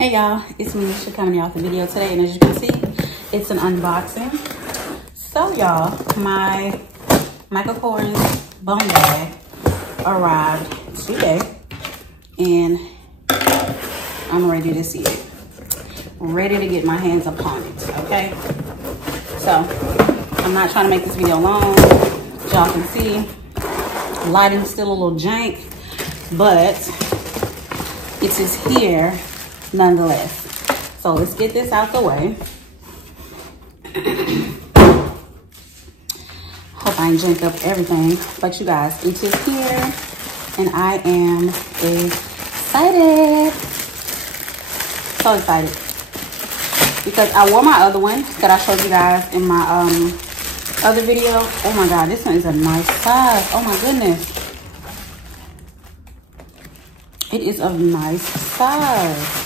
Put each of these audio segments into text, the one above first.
Hey y'all, it's me, Nisha, coming out with a video today, and as you can see, it's an unboxing. So y'all, my Michael Kors Bumbag arrived today, and I'm ready to see it. Ready to get my hands upon it, okay? So, I'm not trying to make this video long. Y'all can see, lighting's still a little jank, but it is here nonetheless. So let's get this out the way. Hope I ain't janked up everything, but you guys, it is here, and I am excited. So excited because I wore my other one that I showed you guys in my other video. Oh my god, this one is a nice size. Oh my goodness, it is a nice size.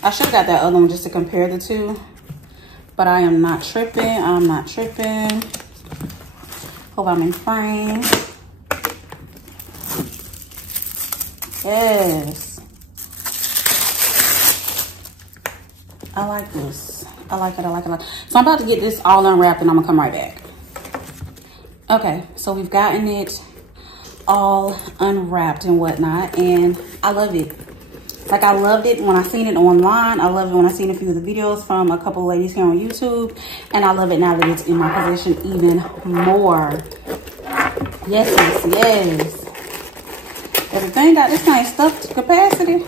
I should have got that other one just to compare the two, but I am not tripping. I'm not tripping. Hope I'm in frame. Yes, I like this. I like it. I like it. So I'm about to get this all unwrapped, and I'm gonna come right back. Okay, so we've gotten it all unwrapped and whatnot, and I love it. Like, I loved it when I seen it online. I love it when I seen a few of the videos from a couple of ladies here on YouTube. And I love it now that it's in my possession even more. Yes, yes, yes. Everything got this thing stuffed to capacity.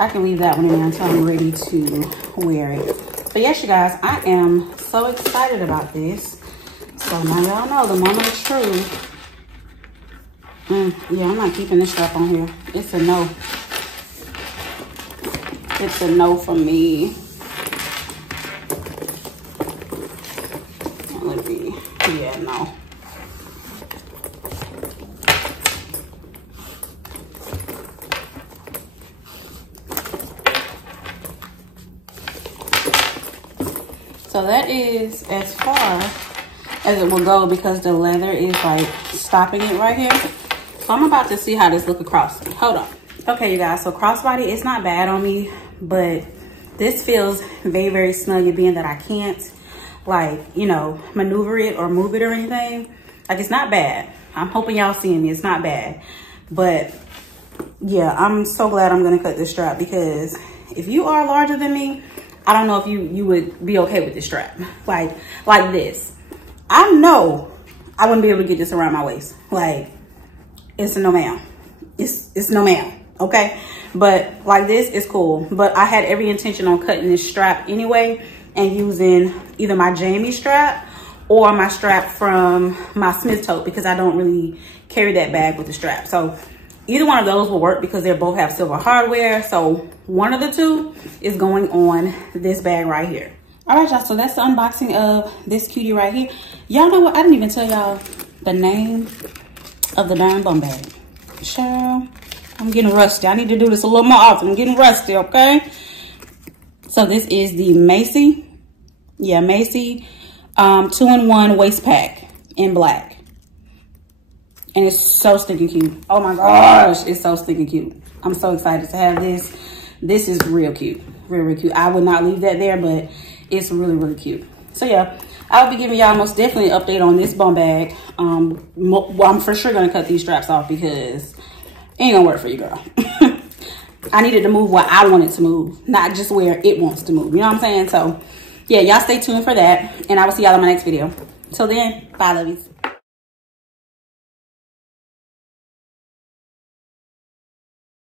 I can leave that one in there until I'm ready to wear it. But yes, you guys, I am so excited about this. So now y'all know the moment of truth. Yeah, I'm not keeping this strap on here. It's a no. It's a no for me. Let me, yeah, no. So that is as far as it will go because the leather is like stopping it right here. So I'm about to see how this look across. Hold on. Okay, you guys, so crossbody, it's not bad on me, but this feels very, very snuggy, being that I can't, like, you know, maneuver it or move it or anything. Like, it's not bad. I'm hoping y'all seeing me. It's not bad. But, yeah, I'm so glad I'm going to cut this strap, because if you are larger than me, I don't know if you would be okay with this strap. Like this. I know I wouldn't be able to get this around my waist. Like, it's a no ma'am. It's no ma'am. Okay, but like this is cool. But I had every intention on cutting this strap anyway and using either my Jamie strap or my strap from my Smith tote, because I don't really carry that bag with the strap. So either one of those will work because they both have silver hardware. So one of the two is going on this bag right here. All right, y'all, so that's the unboxing of this cutie right here. Y'all know what? I didn't even tell y'all the name of the darn bum bag. Child, I'm getting rusty. I need to do this a little more often. I'm getting rusty, okay? So this is the Maisie. Yeah, Maisie 2-in-1 waist pack in black. And it's so stinking cute. Oh my gosh, it's so stinking cute. I'm so excited to have this. This is real cute. Real, real cute. I would not leave that there, but it's really, really cute. So yeah, I'll be giving y'all most definitely an update on this bum bag. Well, I'm for sure gonna cut these straps off because it ain't gonna work for you, girl. I needed to move where I wanted to move, not just where it wants to move. You know what I'm saying? So yeah, y'all stay tuned for that, and I will see y'all in my next video. Till then, bye, lovies.